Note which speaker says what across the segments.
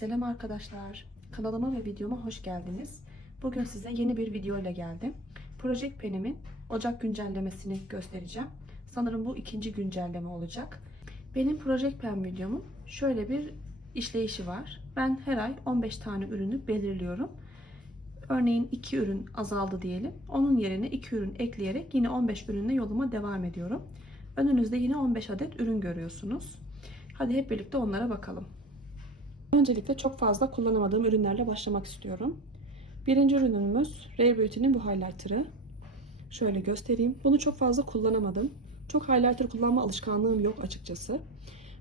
Speaker 1: Selam arkadaşlar. Kanalıma ve videoma hoş geldiniz. Bugün size yeni bir video ile geldim. Project Pen'imin Ocak güncellemesini göstereceğim. Sanırım bu ikinci güncelleme olacak. Benim Project Pen videomun şöyle bir işleyişi var. Ben her ay 15 tane ürünü belirliyorum. Örneğin 2 ürün azaldı diyelim. Onun yerine 2 ürün ekleyerek yine 15 ürünle yoluma devam ediyorum. Önünüzde yine 15 adet ürün görüyorsunuz. Hadi hep birlikte onlara bakalım. Öncelikle çok fazla kullanamadığım ürünlerle başlamak istiyorum. Birinci ürünümüz Rare Beauty'nin bu highlighter'ı. Şöyle göstereyim. Bunu çok fazla kullanamadım. Çok highlighter kullanma alışkanlığım yok açıkçası.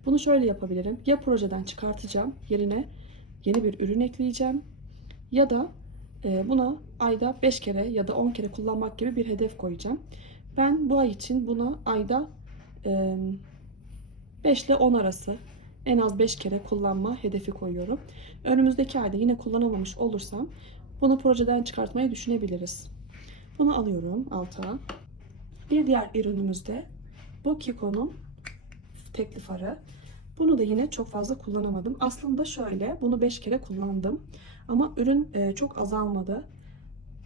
Speaker 1: Bunu şöyle yapabilirim. Ya projeden çıkartacağım, yerine yeni bir ürün ekleyeceğim. Ya da e, buna ayda 5 kere ya da 10 kere kullanmak gibi bir hedef koyacağım. Ben bu ay için buna ayda e, 5 ile 10 arası en az 5 kere kullanma hedefi koyuyorum. Önümüzdeki ayda yine kullanamamış olursam bunu projeden çıkartmayı düşünebiliriz. Bunu alıyorum alta. Bir diğer ürünümüz de bu Kiko'nun tekli farı. Bunu da yine çok fazla kullanamadım. Aslında şöyle bunu 5 kere kullandım. Ama ürün e, çok azalmadı.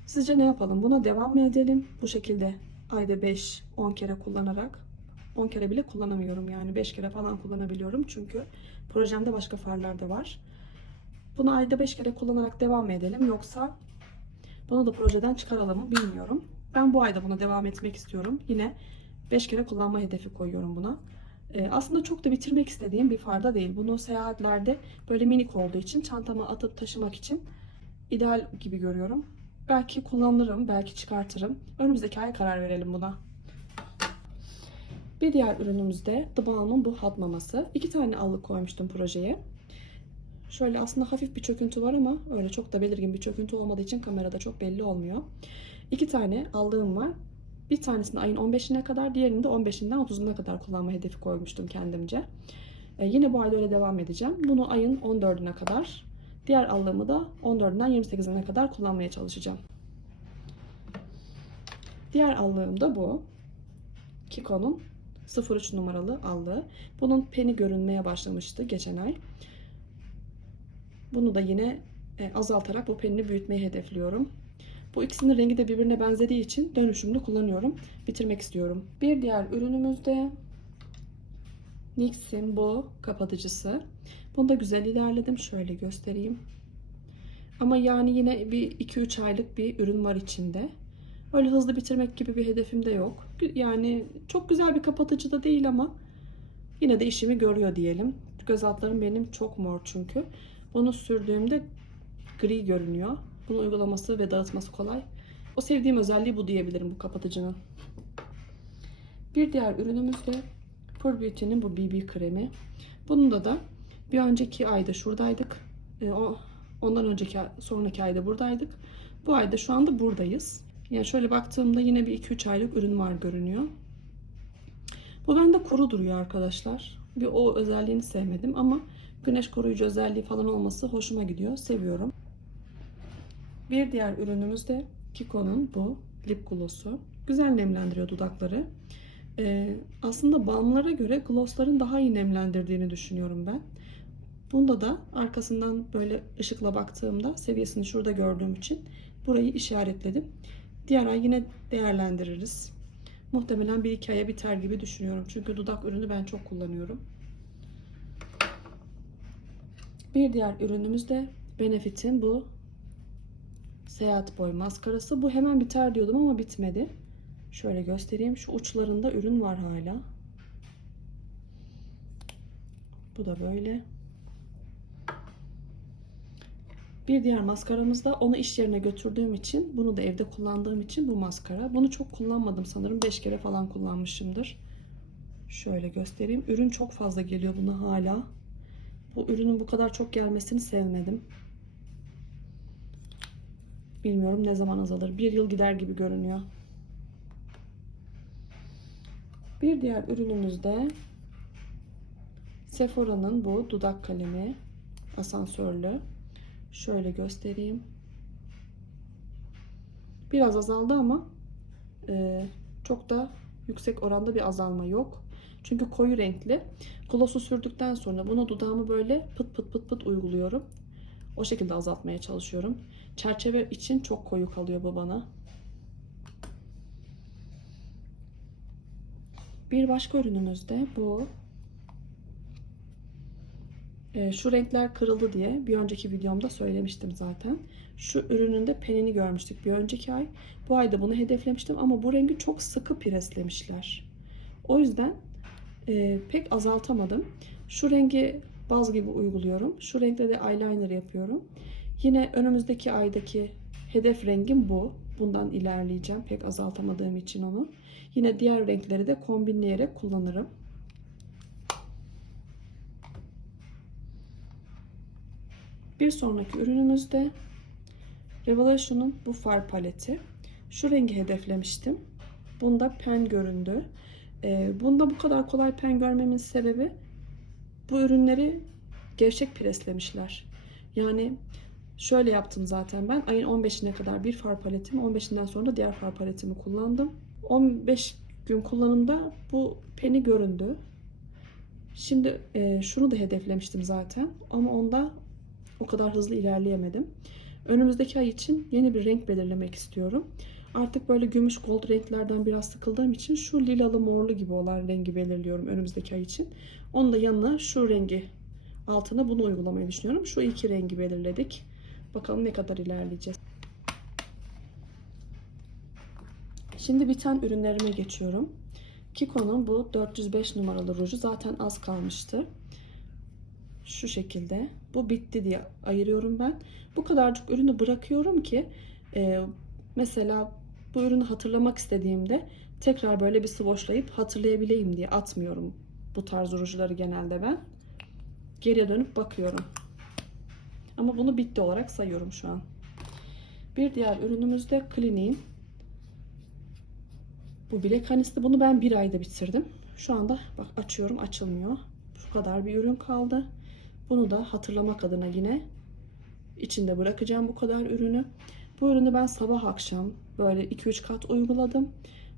Speaker 1: Sizce ne yapalım? Buna devam mı edelim? Bu şekilde ayda 5-10 kere kullanarak 10 kere bile kullanamıyorum yani 5 kere falan kullanabiliyorum çünkü projemde başka farlar da var. Bunu ayda 5 kere kullanarak devam edelim yoksa bunu da projeden çıkaralım mı bilmiyorum. Ben bu ayda buna devam etmek istiyorum. Yine 5 kere kullanma hedefi koyuyorum buna. Ee, aslında çok da bitirmek istediğim bir farda değil. Bunu seyahatlerde böyle minik olduğu için çantama atıp taşımak için ideal gibi görüyorum. Belki kullanırım, belki çıkartırım. Önümüzdeki ay karar verelim buna. Bir diğer ürünümüz de The Balm'ın bu hat maması. İki tane allık koymuştum projeye. Şöyle aslında hafif bir çöküntü var ama öyle çok da belirgin bir çöküntü olmadığı için kamerada çok belli olmuyor. İki tane allığım var. Bir tanesini ayın 15'ine kadar, diğerini de 15'inden 30'una kadar kullanma hedefi koymuştum kendimce. Ee, yine bu ayda öyle devam edeceğim. Bunu ayın 14'üne kadar, diğer allığımı da 14'ünden 28'ine kadar kullanmaya çalışacağım. Diğer allığım da bu. Kiko'nun 03 numaralı allığı. Bunun peni görünmeye başlamıştı geçen ay. Bunu da yine e, azaltarak bu penini büyütmeyi hedefliyorum. Bu ikisinin rengi de birbirine benzediği için dönüşümlü kullanıyorum. Bitirmek istiyorum. Bir diğer ürünümüz de NYX'in bu kapatıcısı. Bunda güzel ilerledim. Şöyle göstereyim. Ama yani yine bir 2-3 aylık bir ürün var içinde. Öyle hızlı bitirmek gibi bir hedefim de yok. Yani çok güzel bir kapatıcı da değil ama yine de işimi görüyor diyelim. Göz altlarım benim çok mor çünkü. Bunu sürdüğümde gri görünüyor. Bunun uygulaması ve dağıtması kolay. O sevdiğim özelliği bu diyebilirim bu kapatıcının. Bir diğer ürünümüz de Pure Beauty'nin bu BB kremi. Bunun da bir önceki ayda şuradaydık. E, ondan önceki sonraki ayda buradaydık. Bu ayda şu anda buradayız. Yani şöyle baktığımda yine bir 2-3 aylık ürün var görünüyor. Bu bende kuru duruyor arkadaşlar. Bir o özelliğini sevmedim ama güneş koruyucu özelliği falan olması hoşuma gidiyor. Seviyorum. Bir diğer ürünümüz de Kiko'nun bu lip gloss'u. Güzel nemlendiriyor dudakları. Ee, aslında balmlara göre glossların daha iyi nemlendirdiğini düşünüyorum ben. Bunda da arkasından böyle ışıkla baktığımda seviyesini şurada gördüğüm için burayı işaretledim. Diğer ay yine değerlendiririz. Muhtemelen bir iki aya biter gibi düşünüyorum. Çünkü dudak ürünü ben çok kullanıyorum. Bir diğer ürünümüz de Benefit'in bu seyahat boy maskarası. Bu hemen biter diyordum ama bitmedi. Şöyle göstereyim. Şu uçlarında ürün var hala. Bu da böyle. Bir diğer maskaramız da onu iş yerine götürdüğüm için, bunu da evde kullandığım için bu maskara. Bunu çok kullanmadım sanırım. 5 kere falan kullanmışımdır. Şöyle göstereyim. Ürün çok fazla geliyor buna hala. Bu ürünün bu kadar çok gelmesini sevmedim. Bilmiyorum ne zaman azalır. Bir yıl gider gibi görünüyor. Bir diğer ürünümüz de Sephora'nın bu dudak kalemi asansörlü. Şöyle göstereyim. Biraz azaldı ama e, çok da yüksek oranda bir azalma yok. Çünkü koyu renkli. Gloss'u sürdükten sonra buna dudağımı böyle pıt pıt pıt pıt uyguluyorum. O şekilde azaltmaya çalışıyorum. Çerçeve için çok koyu kalıyor bu bana. Bir başka ürünümüz de bu. Ee, şu renkler kırıldı diye bir önceki videomda söylemiştim zaten. Şu ürünün de penini görmüştük bir önceki ay. Bu ayda bunu hedeflemiştim ama bu rengi çok sıkı preslemişler. O yüzden e, pek azaltamadım. Şu rengi baz gibi uyguluyorum. Şu renkte de eyeliner yapıyorum. Yine önümüzdeki aydaki hedef rengim bu. Bundan ilerleyeceğim. Pek azaltamadığım için onu. Yine diğer renkleri de kombinleyerek kullanırım. Bir sonraki ürünümüz de Revelation'un bu far paleti. Şu rengi hedeflemiştim. Bunda pen göründü. Ee, bunda bu kadar kolay pen görmemin sebebi bu ürünleri gevşek preslemişler. Yani şöyle yaptım zaten ben. Ayın 15'ine kadar bir far paletimi, 15'inden sonra da diğer far paletimi kullandım. 15 gün kullanımda bu peni göründü. Şimdi e, şunu da hedeflemiştim zaten ama onda o kadar hızlı ilerleyemedim. Önümüzdeki ay için yeni bir renk belirlemek istiyorum. Artık böyle gümüş gold renklerden biraz sıkıldığım için şu lilalı morlu gibi olan rengi belirliyorum önümüzdeki ay için. Onun da yanına şu rengi altına bunu uygulamayı düşünüyorum. Şu iki rengi belirledik. Bakalım ne kadar ilerleyeceğiz. Şimdi biten ürünlerime geçiyorum. Kiko'nun bu 405 numaralı ruju zaten az kalmıştı. Şu şekilde. Bu bitti diye ayırıyorum ben. Bu kadarcık ürünü bırakıyorum ki e, mesela bu ürünü hatırlamak istediğimde tekrar böyle bir sıvoşlayıp hatırlayabileyim diye atmıyorum bu tarz rujları genelde ben. Geriye dönüp bakıyorum. Ama bunu bitti olarak sayıyorum şu an. Bir diğer ürünümüz de Clinique'in bu bilek hanisti. Bunu ben bir ayda bitirdim. Şu anda bak açıyorum açılmıyor. Şu kadar bir ürün kaldı. Bunu da hatırlamak adına yine içinde bırakacağım bu kadar ürünü. Bu ürünü ben sabah akşam böyle 2-3 kat uyguladım.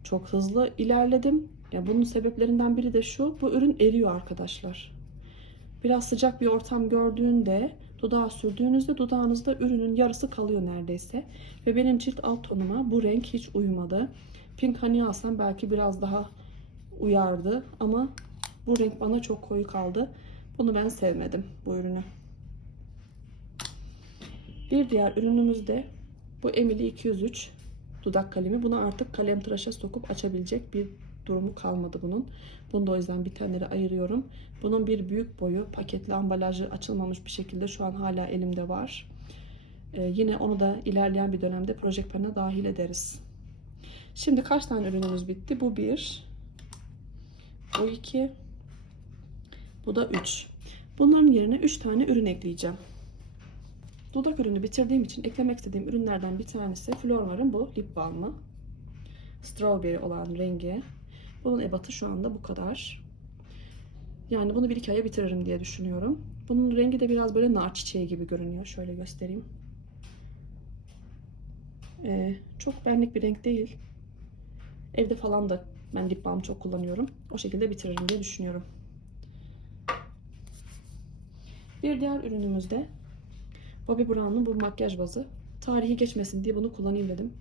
Speaker 1: Çok hızlı ilerledim. Ya bunun sebeplerinden biri de şu. Bu ürün eriyor arkadaşlar. Biraz sıcak bir ortam gördüğünde dudağa sürdüğünüzde dudağınızda ürünün yarısı kalıyor neredeyse. Ve benim cilt alt tonuma bu renk hiç uymadı. Pink Honey alsam belki biraz daha uyardı ama bu renk bana çok koyu kaldı. Bunu ben sevmedim bu ürünü. Bir diğer ürünümüz de bu Emily 203 dudak kalemi. Bunu artık kalem tıraşa sokup açabilecek bir durumu kalmadı bunun. Bunu da o yüzden bitenleri ayırıyorum. Bunun bir büyük boyu paketli ambalajı açılmamış bir şekilde şu an hala elimde var. Ee, yine onu da ilerleyen bir dönemde Project Pen'e dahil ederiz. Şimdi kaç tane ürünümüz bitti? Bu bir. Bu iki. Bu da üç. Bunların yerine üç tane ürün ekleyeceğim. Dudak ürünü bitirdiğim için eklemek istediğim ürünlerden bir tanesi Flormar'ın bu lip balmı. Strawberry olan rengi. Bunun ebatı şu anda bu kadar. Yani bunu bir iki aya bitiririm diye düşünüyorum. Bunun rengi de biraz böyle nar çiçeği gibi görünüyor. Şöyle göstereyim. Ee, çok benlik bir renk değil. Evde falan da ben lip balm çok kullanıyorum. O şekilde bitiririm diye düşünüyorum. Bir diğer ürünümüz de Bobbi Brown'un bu makyaj bazı. Tarihi geçmesin diye bunu kullanayım dedim.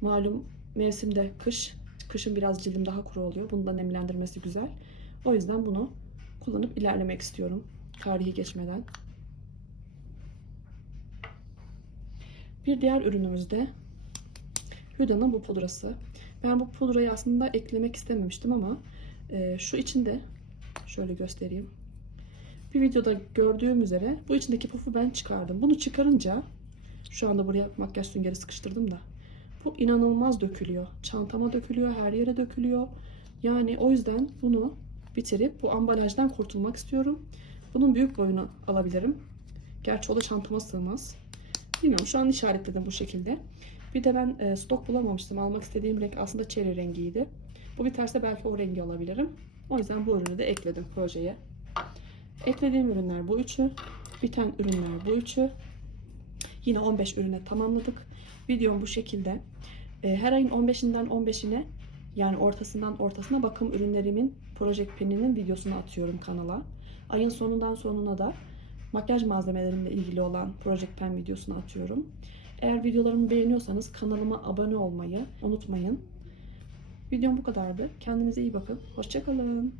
Speaker 1: Malum mevsimde kış. Kışın biraz cildim daha kuru oluyor. Bunu da nemlendirmesi güzel. O yüzden bunu kullanıp ilerlemek istiyorum. Tarihi geçmeden. Bir diğer ürünümüz de Huda'nın bu pudrası. Ben bu pudrayı aslında eklemek istememiştim ama e, şu içinde şöyle göstereyim. Bir videoda gördüğüm üzere bu içindeki pufu ben çıkardım. Bunu çıkarınca şu anda buraya makyaj süngeri sıkıştırdım da bu inanılmaz dökülüyor. Çantama dökülüyor, her yere dökülüyor. Yani o yüzden bunu bitirip bu ambalajdan kurtulmak istiyorum. Bunun büyük boyunu alabilirim. Gerçi o da çantama sığmaz. Bilmiyorum şu an işaretledim bu şekilde. Bir de ben e, stok bulamamıştım. Almak istediğim renk aslında çeri rengiydi. Bu biterse belki o rengi alabilirim. O yüzden bu ürünü de ekledim projeye. Eklediğim ürünler bu üçü. Biten ürünler bu üçü. Yine 15 ürüne tamamladık. Videom bu şekilde. E, her ayın 15'inden 15'ine yani ortasından ortasına bakım ürünlerimin Project Penny'nin videosunu atıyorum kanala. Ayın sonundan sonuna da makyaj malzemelerimle ilgili olan Project Pen videosunu atıyorum. Eğer videolarımı beğeniyorsanız kanalıma abone olmayı unutmayın. Videom bu kadardı. Kendinize iyi bakın. Hoşçakalın.